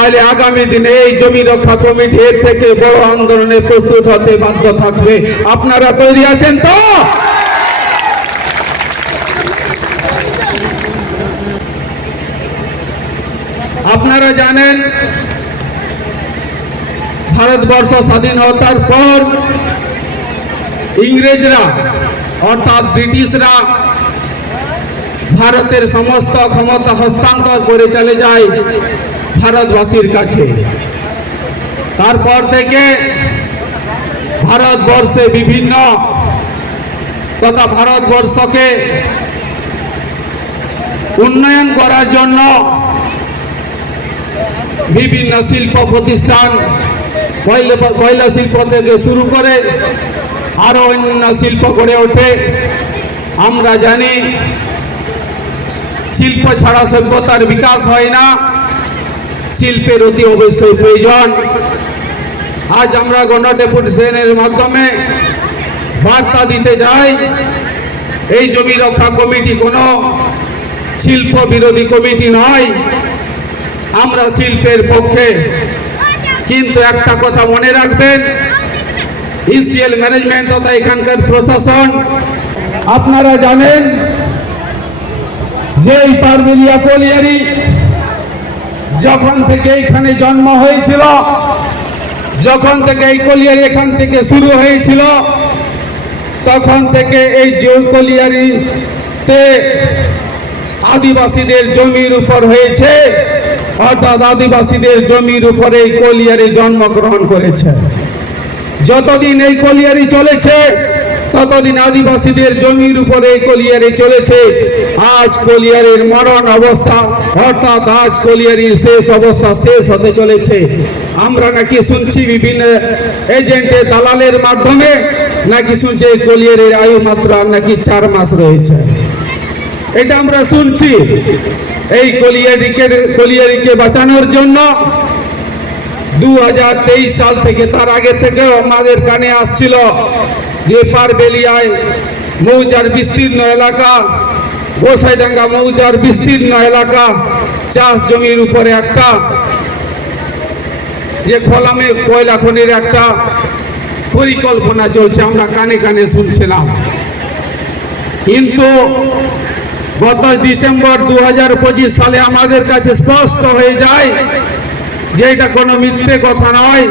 তাহলে আগামী দিনে এই জমি রক্ষা কমিটি এর থেকে বড় আন্দোলনে প্রস্তুত হতে বাধ্য থাকবে। আপনারা তৈরি আছেন তো? আপনারা জানেন ভারতবর্ষ স্বাধীনতার পর ইংরেজরা অর্থাৎ ব্রিটিশরা ভারতের সমস্ত ক্ষমতা হস্তান্তর করে চলে যায় ভারতবাসীর কাছে। তারপর থেকে ভারতবর্ষে বিভিন্ন তথা ভারতবর্ষকে উন্নয়ন করার জন্য বিভিন্ন শিল্প প্রতিষ্ঠান, কয়লা শিল্প থেকে শুরু করে আরো অন্যান্য শিল্প গড়ে ওঠে। আমরা জানি শিল্প ছাড়া সভ্যতার বিকাশ হয় না, শিল্পের অতি অবশ্যই প্রয়োজন। আজ আমরা গণডেপুটেশনের মাধ্যমে বার্তা দিতে চাই, এই জমি রক্ষা কমিটি কোনো শিল্প বিরোধী কমিটি নয়, আমরা শিল্পের পক্ষে। কিন্তু একটা কথা মনে রাখবেন, ইসিএল ম্যানেজমেন্ট তথা এখানকার প্রশাসন, আপনারা জানেন যে এই পারবেলিয়া কলিয়ারি যখন থেকে এখানে জন্ম হয়েছিল, যখন থেকে এই কলিয়ারি এখান থেকে শুরু হয়েছিল, তখন থেকে এই যে কলিয়ারিতে আদিবাসীদের জমির উপর হয়েছে, অর্থাৎ আদিবাসীদের জমির উপরে এই কলিয়ারি জন্মগ্রহণ করেছে। যতদিন এই কলিয়ারি চলেছে ততদিন আদিবাসীদের জমির উপরে এই কলিয়ারি চলেছে। আজ কলিয়ারির মরণ অবস্থা, অর্থাৎ আজ কলিয়ারির শেষ অবস্থা শেষ হতে চলেছে। আমরা নাকি শুনছি বিভিন্ন এজেন্টের দালালের মাধ্যমে নাকি শুনছি এই কলিয়ারির আয়ু মাত্র আর নাকি 4 মাস রয়েছে, এটা আমরা শুনছি। এই কলিয়ারিকে বাঁচানোর জন্য 2023 সাল থেকে, তার আগে থেকে আমাদের কানে আসছিল যে পারবেলিয়ায় মৌজার বিস্তীর্ণ এলাকা, গোসাইডাঙ্গা মৌজার বিস্তীর্ণ এলাকা, চাষ জমির উপরে একটা যে খোলামে কয়লা খনির একটা পরিকল্পনা চলছে, আমরা কানে কানে শুনছিলাম। কিন্তু গত ডিসেম্বর 2025 সালে আমাদের কাছে স্পষ্ট হয়ে যায় যে এটা কোনো মিথ্যে কথা নয়।